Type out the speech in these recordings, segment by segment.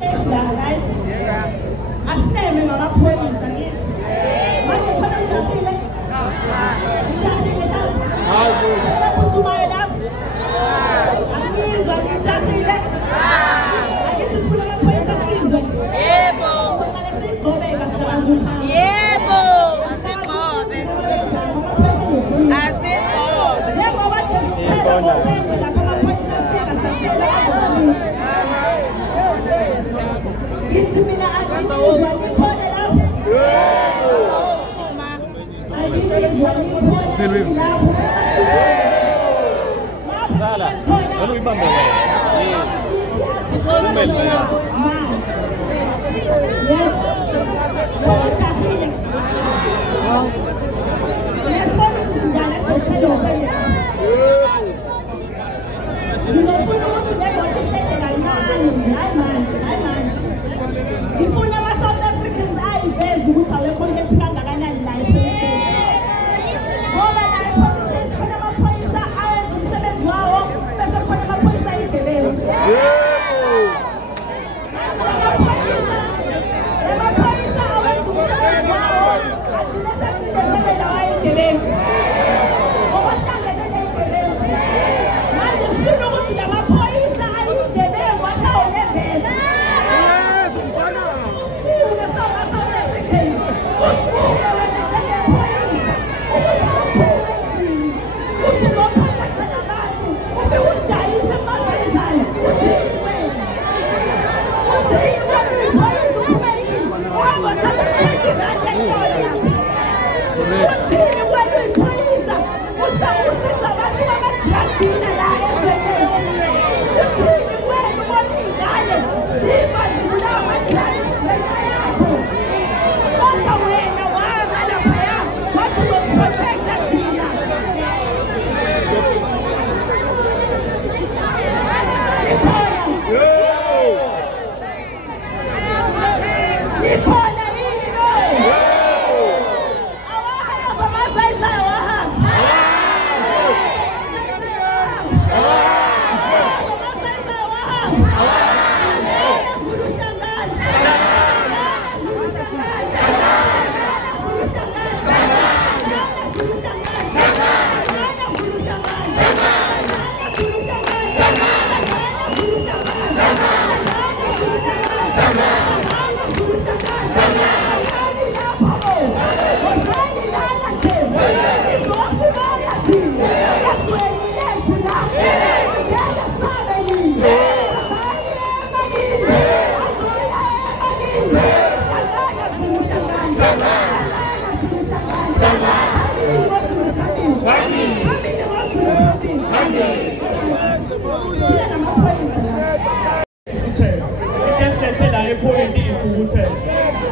right? Asineme ngamaphoyisa ngithi. Manje khona ujahile. Ujahile lapho. Hayi. Uphuthumayo lapho. Angizwa ujahile. Akithi sifuna amaphoyisa sizwe. Yebo. Uqale sigcobeka siyazuha. Yebo, asigcobe. Asigcobe. Njengoba ngizokuthela ngophenje lapho amaphoyisa afika sathela abazali. Ngithi mina angizwa ngikhona lapho. Sala, ano ibang bawa? Yes. Kumel na. Yes. Ngifuna ama-South Africans ayiveze ukuthi awekho into kangakanani la epolitiki. Ngoba la epolitiki khona amaphoyisa ayenza umsebenzi wawo bese khona amaphoyisa ayidebele. Amaphoyisa awenza umsebenzi wawo agcine sesidezelela wayidebele. Ngobahlangene ney'gebengu. Manje sifuna ukuthi la maphoyisa ayidebengu ashawe nevele.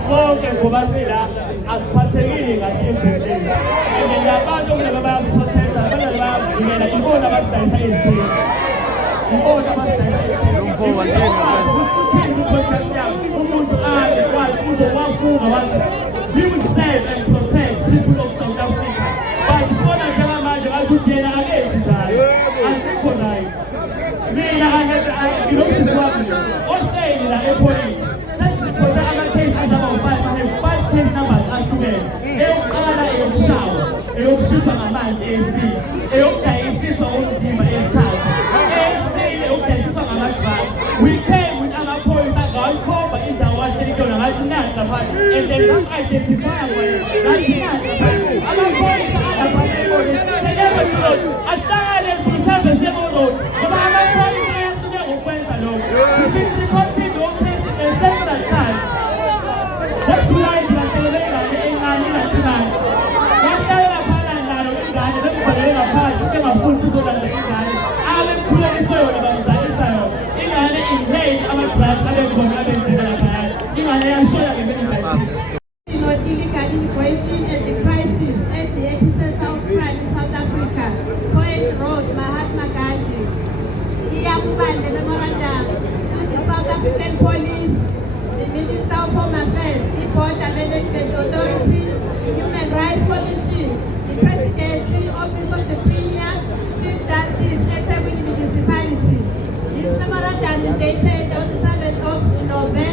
Konke ngoba sila asiphathekile kahle endleleni. And abantu okumele bayasiprotecta, abantu bayavikela, ibona abasidayisa izithelo. Ibona abasidayisa izithelo. Umuntu akwazi uzowafunga wathi, we will save and protect people of South Africa. But ibona njengamanje ukuthi yena akenzi njalo. Asikho naye. Mina ngilokhu wami ohleli la epolitiki. Kodwa ama-case azaba-5 case numbers ahlukene. Eyokuqala eyokushawa, eyokushisa ngamanzi eyesibili, eyokudayisiswa umzimba eyesithathu, eyesine eyokudayisiswa ngama-drugs. We came with amaphoyisa ngayikhomba indawo ahleli kuyona ngathi nathi laphansi and then sam-identifya ngathi nathi laphansi. Amaphoyisa alaphana epolisi selebelilot asihlangane siluthembe siyebonot ngoba amaphoyisa ayasuke ngokwenza lokho. Continue okuthensi several times. July ngilahlelele ingane encane ingathunani. Ngahlala phana nalo ingane bekubhalele ngaphansi engafuni ukuzolanda ingane. Abemkhulekise yona bamzalisa yona. Ingane inhate ama-drugs abekhona abenzeka laphayana. Ingane yashona ngemini illegal immigration and the crisis at the epicenter of crime in South Africa. Point Road, Mahatma Gandhi. Iyakubanda memorandum to the South African Police, the Minister of Home Affairs, the Border Management Authority, the Human Rights Commission, the Presidency, Office of the Premier, Chief Justice, eThekwini Municipality. This memorandum is dated on the 7th of November.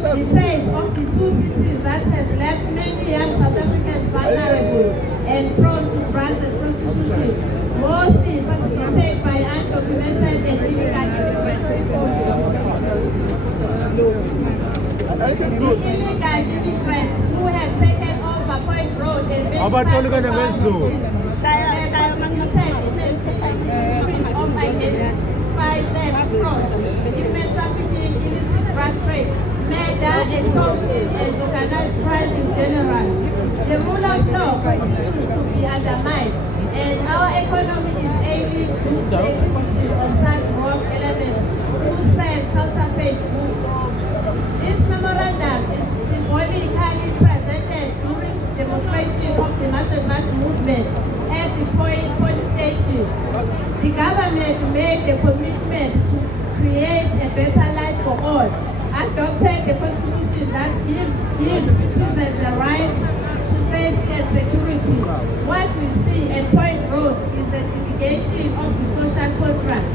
details of the two cities that has left many young South Africans vulnerable and prone to drugs and prostitution, mostly facilitated by undocumented and illegal immigrants. The illegal immigrants who have taken over Point Road and many parts of our cities have contributed immensely increase of identified theft, fraud, human trafficking, illicit drug trade, murder, extortion, and organized crime in general. The rule of law continues to be undermined, and our economy is ailing to activities on such wrong elements who sell counterfeit goods. This memorandum is symbolically presented during demonstration of the March movement at the Point police station. The government made the commitment to create a better life for all, adopted the constitution that gives citizens the right to safety and security. What we see at Point Road is a delegation of the social contract.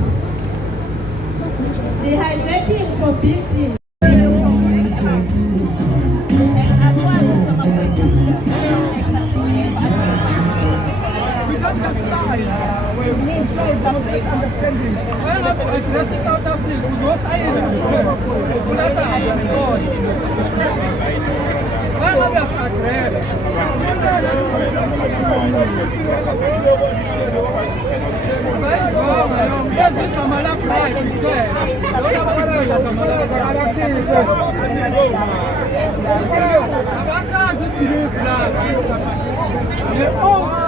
The hijacking for victims.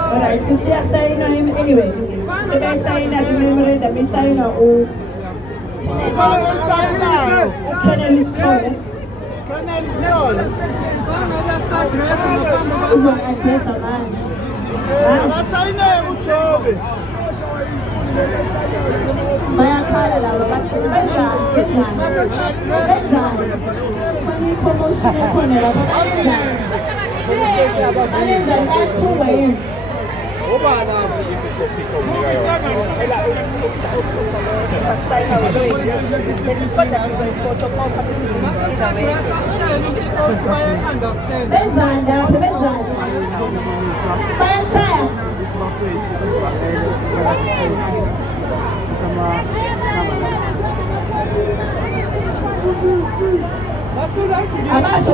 Alright, so see, I sign on him anyway. So they sign that memorandum, we sign on all. Colonel Torres. Who's on address a man? Maya Kala, but I'm not sure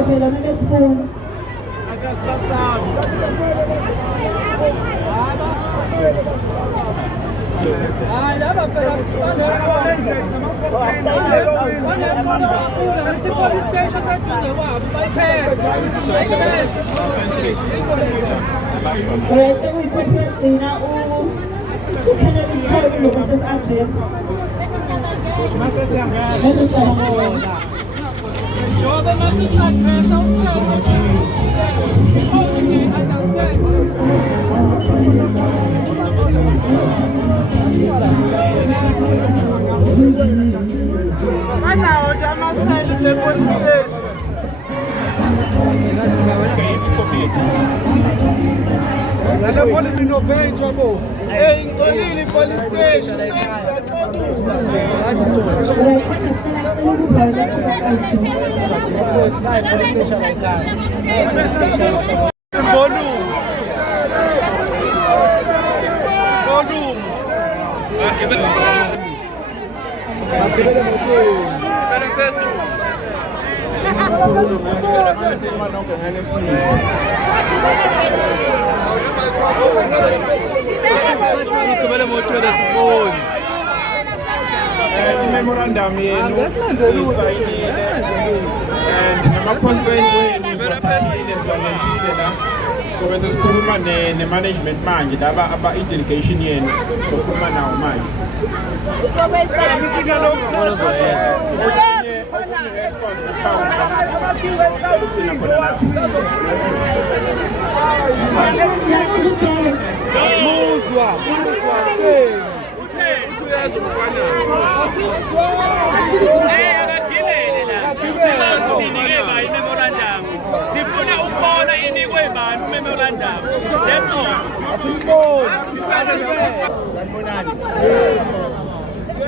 if you're on this phone. Police innovate, hey, Inkolili police station. Volume. Memorandum yenu sisayinile and nama-concern wenu siwathakile siwalenzile la so bese sikhuluma ne-management manje laba aba-i-delegation yenu sokhuluma nawo manje That's all.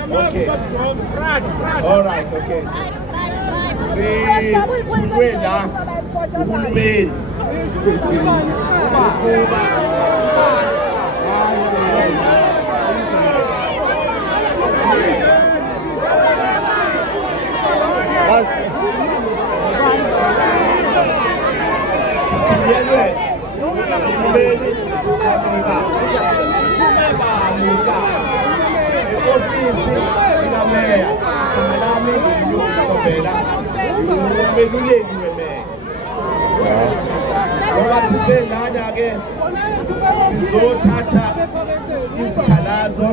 Okay. All right, okay. sithunywe la uhulumeni ukuba sithunyelwe uhulumeni ofisi likameya lami ngiyokukhombela ubeluleki wemeya ngoba siselana-ke sizothatha izikhalazo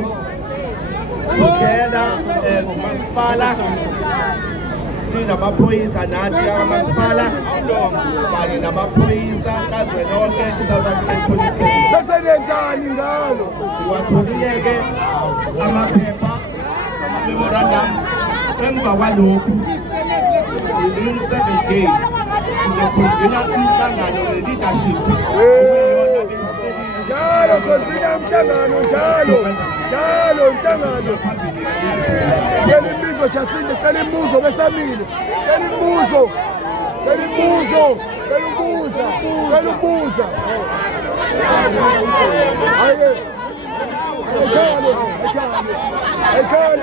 together as masipala sinamaphoyisa nathi akamasipala kanye namaphoyisa kazwelonke i-South African Police Service. Bese nenzani ngalo? Siwatholile-ke amaphepha ama-memorandum emva kwalokhu within 7 days sizokhulumela umhlangano we-leadership njalo khosina umhlangano njalo umhlangano cela imibuzo Jacinda cela imibuzo besamile cela ubuza I can't.